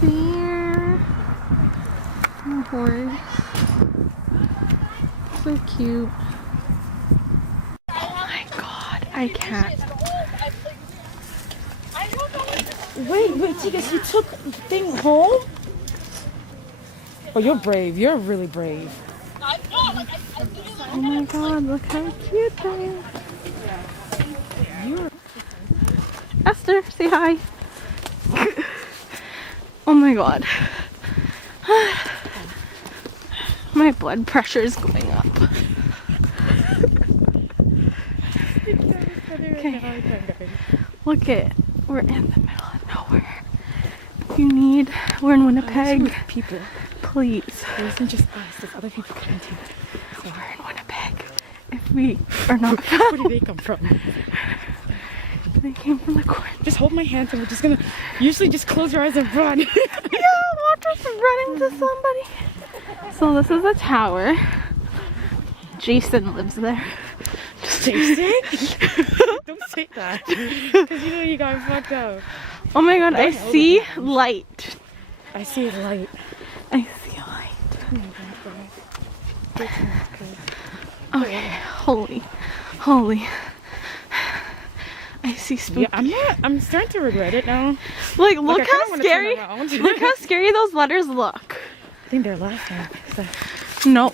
there. Oh, horse. So cute. Oh my god, I can't. Wait, Tigas, you took the thing home? Oh, you're brave. You're really brave. Oh my god, look how cute they are. Esther, say hi. Oh my god. My blood pressure is going up. Okay. Look it. We're in the middle of nowhere. If you need, we're in Winnipeg. People. Please. It isn't just us. There's other people coming too. So we're in Winnipeg. If we are not Where did they come from? They came from the corner. Just hold my hands and we're just gonna usually just close your eyes and run. Yeah, watch us running to somebody. So this is a tower. Jason lives there. Jason? Don't say that. Because you know you got fucked up. Oh my god, I see light. I see light. I see light. Okay, holy. I see spooky. Yeah, I'm starting to regret it now. Like, look how scary. Look how scary those letters look. I think they're laughing. No.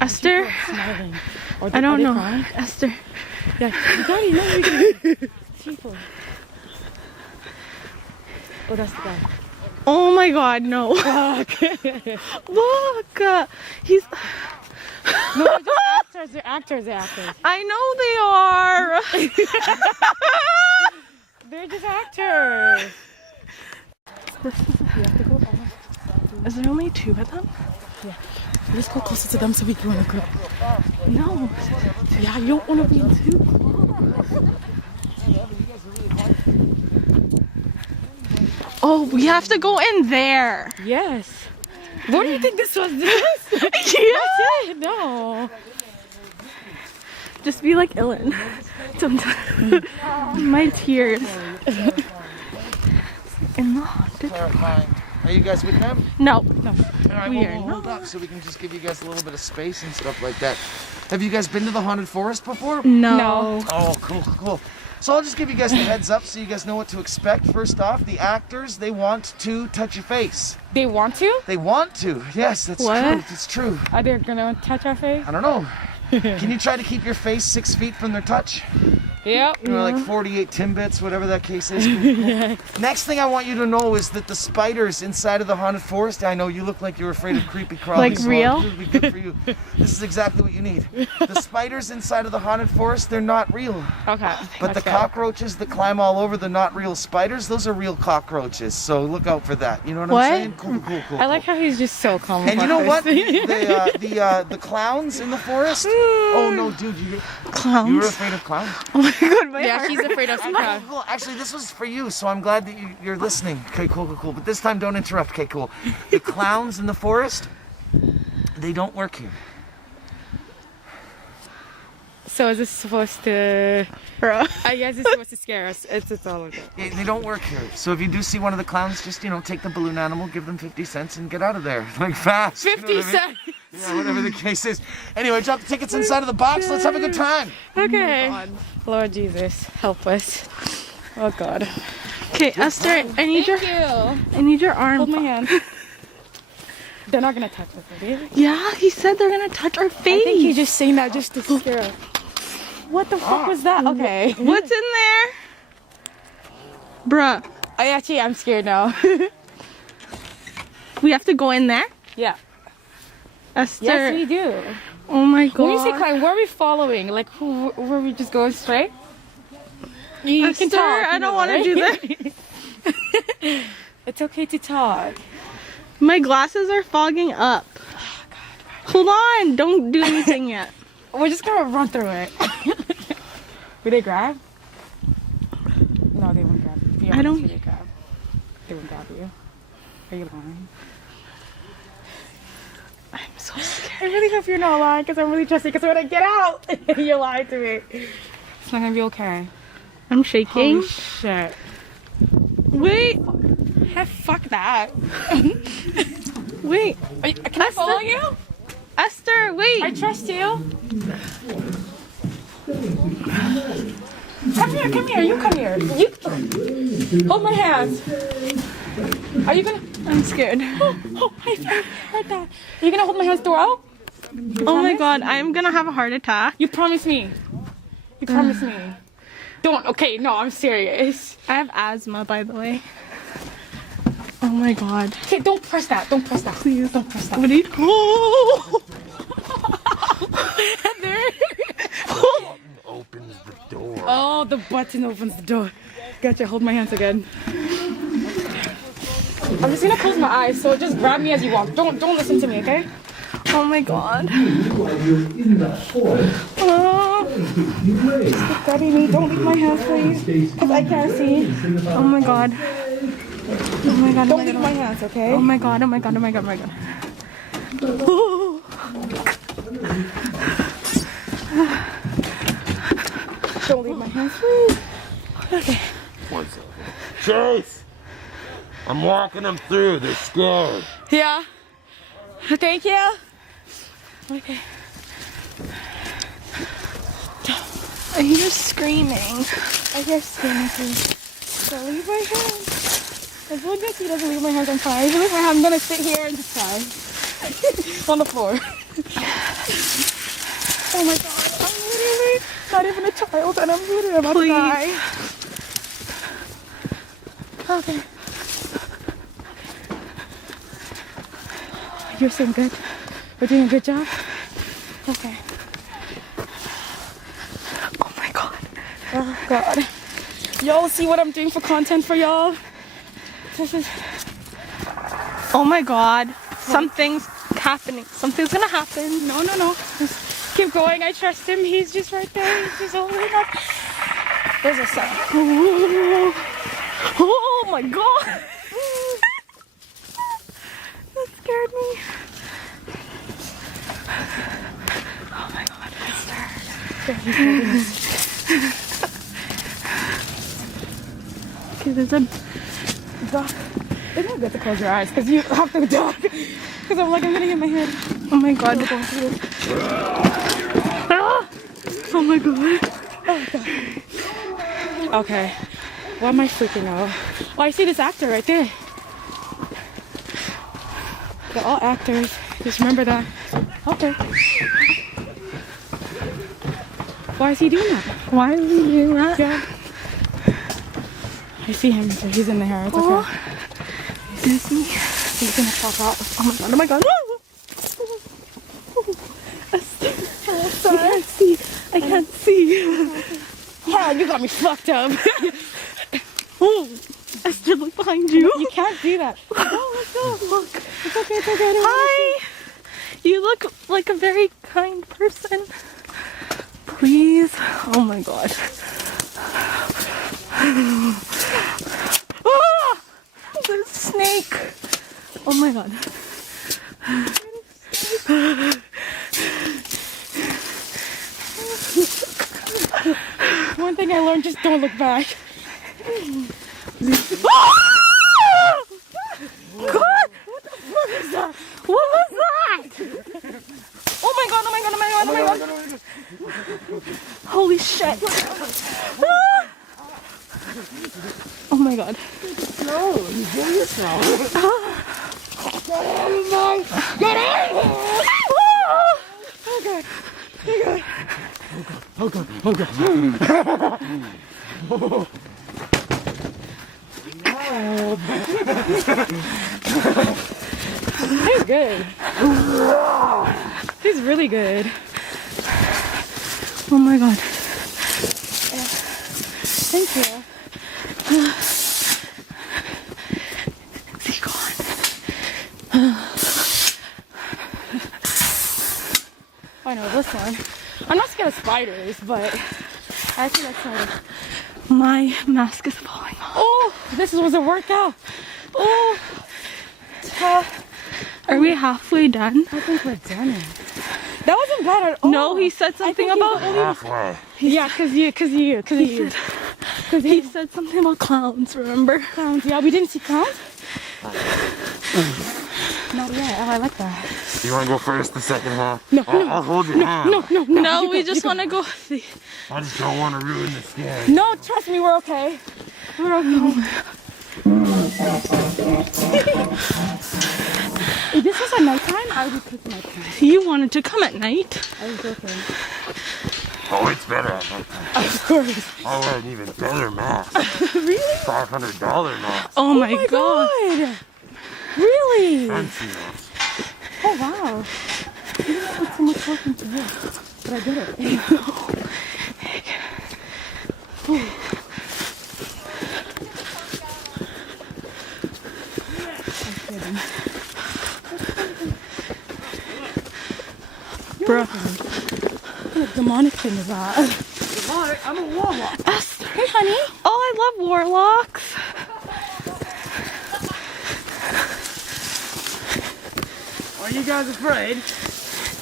Esther. Smiling. I don't know. Esther. Yeah, you gotta know. People. Oh, that's the guy. Oh my god, no. Fuck. Look. He's. No, they're just actors. They're actors. I know they are. They're just actors. Is there only two of them? Yeah. Let's go closer to them so we can run a group. No. Yeah, you don't want to be too close. Oh, we have to go in there. Yes. What do you think this was? Yeah. No. Just be like Ellen. Sometimes. My tears. In the haunted. Terrifying. Are you guys with them? No. All right, We we'll are hold up so we can just give you guys a little bit of space and stuff like that. Have you guys been to the haunted forest before? No. Oh, cool. So I'll just give you guys the heads up so you guys know what to expect. First off, the actors, they want to touch your face. They want to? They want to. Yes, that's What? true. It's true. Are they gonna touch our face? I don't know. Can you try to keep your face 6 feet from their touch? Yep. You know, like 48 Timbits, whatever that case is. Next thing I want you to know is that the spiders inside of the haunted forest, I know you look like you're afraid of creepy crawlies. Like so real? This would be good for you. This is exactly what you need. The spiders inside of the haunted forest, they're not real. Okay. But the cockroaches that climb all over the not real spiders, those are real cockroaches. So look out for that. You know what I'm saying? Cool. I like how he's just so calm. And you know about what? this. The clowns in the forest. Oh no, dude, you Clowns. were afraid of clowns? Oh my god, my Yeah, heart. he's afraid of Okay, cool. Actually, this was for you, so I'm glad that you're listening. Okay, cool. But this time, don't interrupt. Okay, cool. The clowns in the forest, they don't work here. So is this supposed to? I guess it's supposed to scare us. It's all okay. They don't work here. So if you do see one of the clowns, just take the balloon animal, give them 50 cents, and get out of there, like fast. 50 cents. Yeah, whatever the case is. Anyway, drop the tickets inside of the box. Let's have a good time. Okay. Lord Jesus, help us. Oh God. Okay, Esther, I need your arm. Hold my hand. They're not gonna touch us, are they? Yeah, he said they're gonna touch our face. I think he's just saying that just to scare us. What the fuck was that? Okay. What's in there? Bruh. I'm scared now. We have to go in there? Yeah. Esther. Yes, we do. Oh my god. When you say climb, where are we following? Like, were we just going straight? You Esther, can talk. I don't want to do that. It's okay to talk. My glasses are fogging up. Hold on, don't do anything yet. We're just gonna run through it. Would they grab? No, they wouldn't grab you. I don't- They grab. They wouldn't grab you. Are you lying? I'm so scared. I really hope you're not lying because I'm really trusting because when I get out, you're lying to me. It's not gonna be okay. I'm shaking. Holy shit. Wait. Fuck that. Wait. Can I follow you? Esther, wait. I trust you. Come here, you come here. You hold my hand. Are you gonna? I'm scared. Oh, I heard that. Are you gonna hold my hands throughout? Oh my god, I'm gonna have a heart attack. You promise me. You promise me. Don't. Okay, no, I'm serious. I have asthma, by the way. Oh my god. Okay, don't press that. Don't press that. Please don't press that. What are you? Oh! And there. Opens the door. Oh, the button opens the door. Gotcha. Hold my hands again. I'm just gonna close my eyes, so just grab me as you walk. Don't listen to me, okay? Oh my god. Just grabbing me. Don't leave my hands, please, because I can't see. Oh my god. Oh my god. Don't leave my hands, okay? Oh my god. Oh my god. Oh my god. Oh my god. Don't leave my hands, please. Okay. One second. Chase! I'm walking them through. They're scared. Yeah. Thank you. Okay. I hear screaming. I hear screaming too. Don't leave my hands. As long as he doesn't leave my hands, I'm fine. If he leaves my hands, I'm gonna sit here and just cry. On the floor. Oh my god, I'm literally not even a child and I'm literally about to die. Okay. You're so good. We're doing a good job. Okay. Oh my god. Oh god. Y'all see what I'm doing for content for y'all? This is... Oh my god. Something's happening. Something's gonna happen. No. Just keep going. I trust him. He's just right there. He's just holding up. There's a sun. Oh my god. That scared me. Oh my god, Esther. Okay, there's a Duck. It's not good to close your eyes because you have to duck. Because I'm gonna hit my head. oh my god. Ah! Oh my god. Okay. Why am I freaking out? Oh, I see this actor right there. They're all actors. Just remember that. Okay. Why is he doing that? Why are we doing that? Yeah. I see him, so he's in the hair. It's okay. Oh. Excuse me. He's gonna pop out. Oh my god. Oh my god. Esther. I can't see. I can't see. Yeah, you got me fucked up. Oh, Esther, look behind you. You can't do that. Oh, let's go. Look. It's okay. It's okay. Hi. You look like a very kind person. Please. Oh my god. Ah! There's a snake. Oh my god. One thing I learned, just don't look back. God! What was that? Oh my god, oh my god, oh my god, oh my god. Holy shit. Ah! Oh my god. No, you do yourself. Get out of my... Get out of here! Oh god. He's good. He's really good. Oh my god. Thank you. Is he gone? I know this one. I'm not scared of spiders, but I actually like spiders. My mask is falling off. Oh, this was a workout. Oh, Are we halfway done? I think we're done. That wasn't bad at all. No, he said something about... Halfway. Yeah, cause you. He said something about clowns, remember? Clowns. Yeah, we didn't see clowns. Not yet. Oh, I like that. You want to go first, the second half? No, I'll hold your hand. No, we just want to go see. I just don't want to ruin the skin. No, trust me, we're okay. We're okay. If this was at nighttime, I would be cooking my pants. You wanted to come at night. I was joking. Oh, it's better at nighttime. Of course. I wear an even better mask. Really? $500 mask. Oh my god. God. Really? Fancy mask. Oh wow. You didn't put so much work into this, but I get it. Bro. What kind of demonic thing is that? Demonic? I'm a warlock. Esther. Hey, honey. Oh, I love warlocks. Are you guys afraid?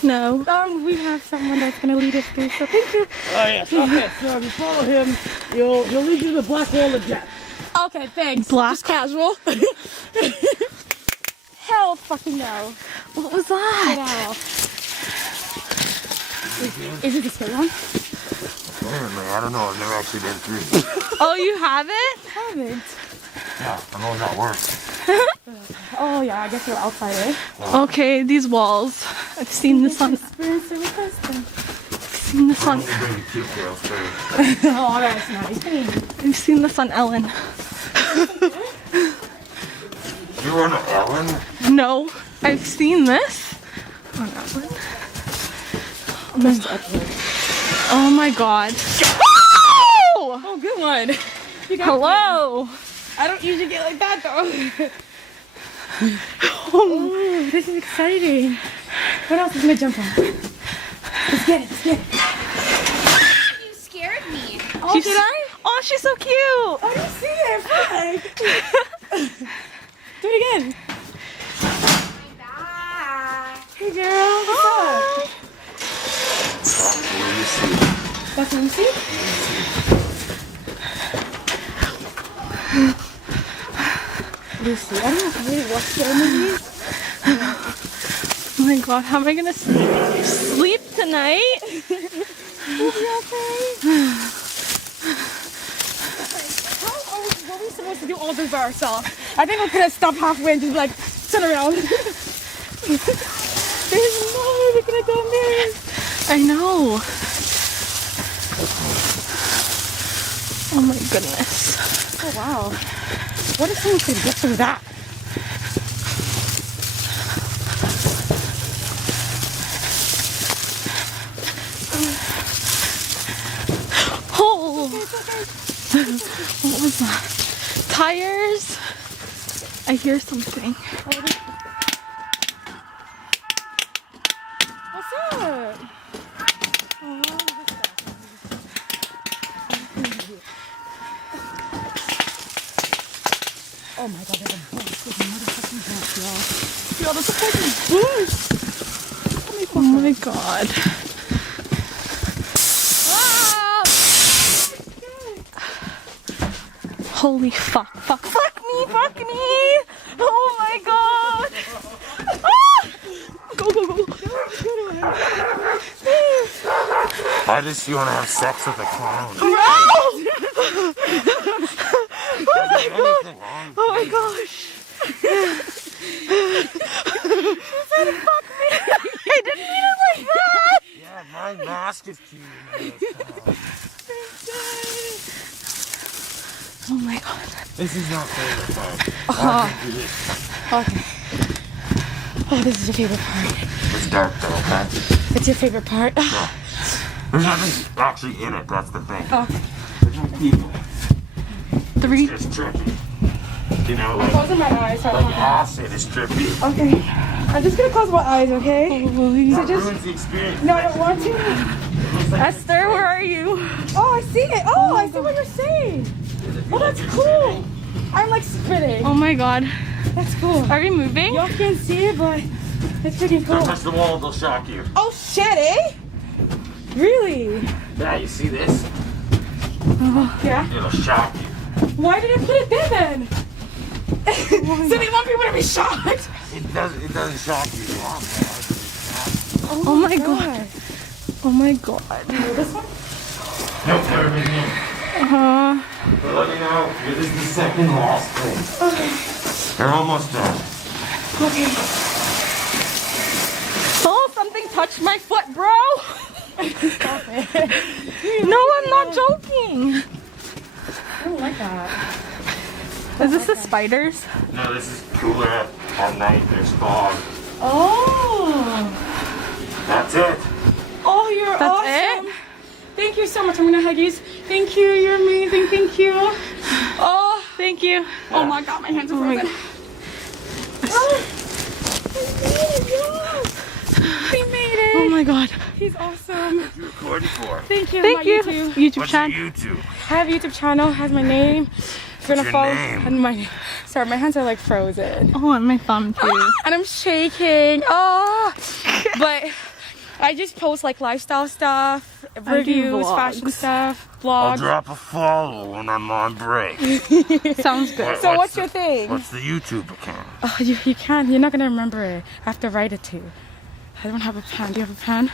No. We have someone that's gonna lead us through, so thank you. Oh, yes. Okay, so if you follow him, he'll lead you to the black wall of death. Okay, thanks. Black. Just casual. Hell fucking no. What was Get that? out. Is it the scary one? Apparently, I don't know. I've never actually been through. Oh, you haven't? I haven't. Yeah, I know that works. Oh yeah, I guess we're outside, eh? Okay, these walls. I've seen this on. Experience it with us then. I've seen this on. Bring the cute girls first. Oh, that's nice. I've seen this on Ellen. You were on Ellen? No, I've seen this on Ellen. Oh my god. Oh! Oh, good one. You got Hello. I don't usually get like that though. Oh, this is exciting. What else is gonna jump on? Let's get it. Let's get it. You scared me. Oh, She's- did I? Oh, she's so cute. I didn't see it. Fuck. Do it again. Bye. Hey, girl. What's up? That's what you see? Lucy, I don't know if I really watch scary movies. Oh my god, how am I gonna sleep tonight? Will be okay. How were we supposed to do all this by ourselves? I think we could have stopped halfway and just like turn around. There's no way we could have done this. I know. Oh my goodness. Oh wow. What if someone could get through that? Oh. What was that? Tires? I hear something. What's up? Oh my god, there's a bus. There's a motherfucking bus, y'all. Yo, there's a fucking bus. Oh my god. Holy fuck. Fuck. Fuck me. Fuck me. Oh my god. Ah! Go, go, go. Why does she want to have sex with a clown? No! Oh my god. Oh my gosh. She said fuck me. I didn't mean it like that. Yeah, my mask is cute. Oh my god. This is not favorite part. Okay. Oh, this is your favorite part. It's dark though, okay? It's your favorite part. There's nothing actually in it, that's the thing. Okay. There's no people. Three. It's trippy. You know, like Closing my eyes. So I don't acid is trippy. Okay. I'm just gonna close my eyes, okay? That just- ruins the experience. No, I don't want to. Esther, where are you? Oh, I see it. Oh, I see what you're saying. Oh, that's cool. I'm like spinning. Oh my god. That's cool. Are we moving? Y'all can't see it, but it's freaking Don't cool. touch the wall, they'll shock you. Oh shit, eh? Really? Yeah, you see this? Yeah. It'll shock you. Why did I put it there then? So they want people to be shocked. It doesn't shock you. Oh my god. Oh my god. This one? Nope, never been in. But let me know. This is the second last thing. Okay. They're almost done. Okay. Oh, something touched my foot, bro. Stop it. No, I'm not joking. I don't like that. Is this the spiders? No, this is cooler at night. There's fog. Oh. That's it. Oh, you're That's awesome. it? Thank you so much. I'm gonna hug you. Thank you. You're amazing. Thank you. Oh, Thank you. oh my God, my hands are Oh my frozen. We made it. Oh my god. He's awesome. What you recording for? Thank you. Thank My you. YouTube. YouTube What's channel. your YouTube? I have a YouTube channel. Has my name. If you're gonna your follow. name? And my. Sorry, my hands are like frozen. Oh, and my thumb too. And I'm shaking. Oh, but I just post like lifestyle stuff, I do reviews, vlogs. fashion stuff, I'll vlogs. drop a follow when I'm on break. Sounds good. So what's your thing? What's the YouTube account? Oh, you can't. You're not gonna remember it. I have to write it to you. I don't have a pen. Do you have a pen?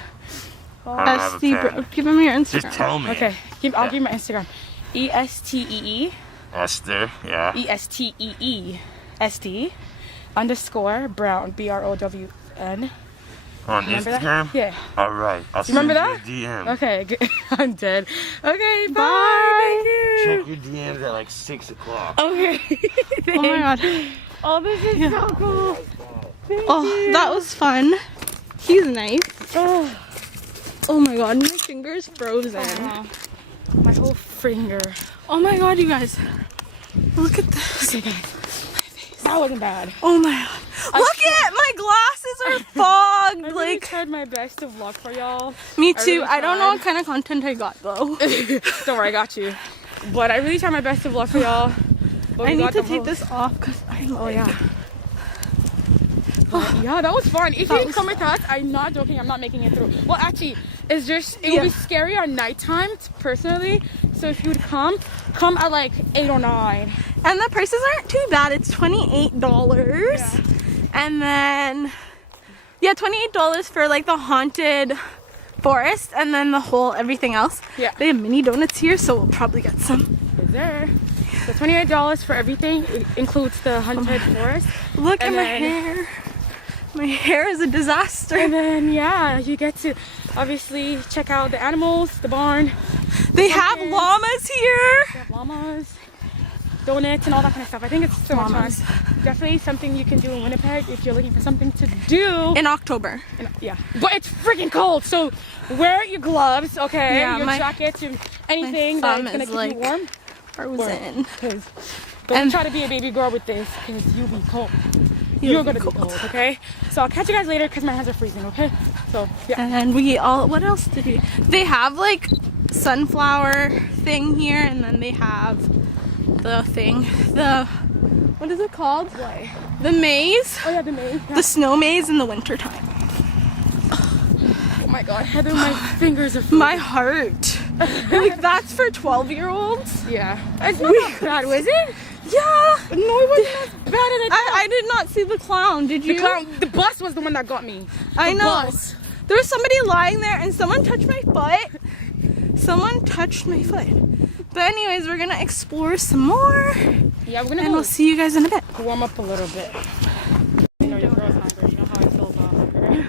I don't have a pen. Give him your Instagram. Just tell me. Okay. I'll give you my Instagram. ESTEE. Esther, yeah. ESTEE. SD. _ Brown. BROWN. On Remember that? Instagram? Yeah. All right. I'll send Remember you that? a DM. Okay. Good. I'm dead. Okay. Bye. Bye. Thank you. Check your DMs at like 6 o'clock. Okay. Oh my god. Oh, this is so cool. Thank Oh, you. that was fun. He's nice. Oh. Oh my god, my finger's frozen. Wow. My whole finger. Oh my god, you guys. Look at this. Okay, guys. That wasn't bad. Oh my god. Look at my glasses are fogged. I really Like, tried my best to vlog for y'all. me I too. really I don't know tried. what kind of content I got though. Don't worry, I got you. But I really tried my best to vlog for y'all. But I we need got to the take most. this off because I'm Oh yeah. Yeah, that was fun. If you come with us, I'm not joking, I'm not making it through. Well, actually, it would be scary at nighttime, personally. So if you would come at like 8 or 9. And the prices aren't too bad. It's $28. Yeah. And then, yeah, $28 for like the haunted forest and then the whole everything else. Yeah. They have mini donuts here, so we'll probably get some. Is there? So $28 for everything. It includes the haunted forest. Look at And my then- hair. My hair is a disaster. And then, yeah, you get to obviously check out the animals, the barn. They have pumpkins. llamas here. They have llamas, donuts, and all that kind of stuff. I think it's so much Llamas. fun. Definitely something you can do in Winnipeg if you're looking for something to do. In October. Yeah, but it's freaking cold, so wear your gloves, okay? Yeah, your my- jackets, your anything thumb that's gonna is, keep like, you warm. Frozen. Don't And- try to be a baby girl with this, because you'll be cold. You'll You're be gonna be cold. cold, okay? So I'll catch you guys later because my hands are freezing, okay? So yeah. And what else did we? They have like sunflower thing here, and then they have the thing, what is it called? What? The maze. Oh yeah, the maze. The snow maze in the wintertime. Oh my god, Heather, my fingers are freezing. My heart. Like, that's for 12-year-olds? Yeah. It's not that bad, was it? Yeah. No, it wasn't as bad as I did not see the clown. Did you? The bus was the one that got me. I The know. bus. There was somebody lying there and someone touched my foot. Someone touched my foot. But anyways, we're gonna explore some more Yeah, we're gonna and we'll see you guys in a bit. warm up a little bit. You know, your girl's hungry. You know how I feel about hunger.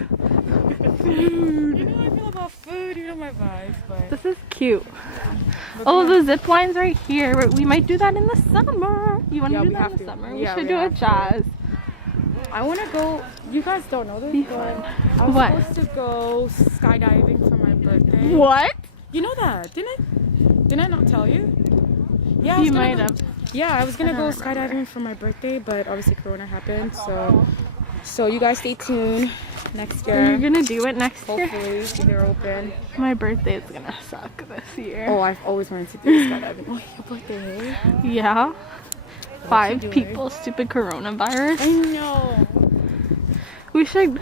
You know how I feel about food. You know my vibes, but. This is cute. Oh, the zip line's right here. We might do that in the summer. You want to Yeah, do we that have in the to. summer? Yeah, we should we do a have to. jazz. I want to go. You guys don't know this, Be but fun. I was What? supposed to go skydiving for my birthday. What? You know that, didn't I? Didn't I not tell you? Yeah, I was You gonna might go- have. Yeah, I was gonna I go don't remember. skydiving for my birthday, but obviously Corona happened. So you guys stay tuned next Are you year. gonna do it next year? Hopefully, if they're open. My birthday is gonna suck this year. Oh, I've always wanted to do skydiving. Oh, your birthday. Yeah. 5 doing? people, stupid coronavirus. I know. We should.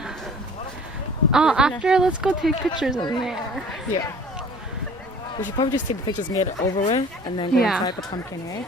After, let's go take pictures in there. Yeah. We should probably just take the pictures and get it over with, and then go Yeah. inside the pumpkin, eh?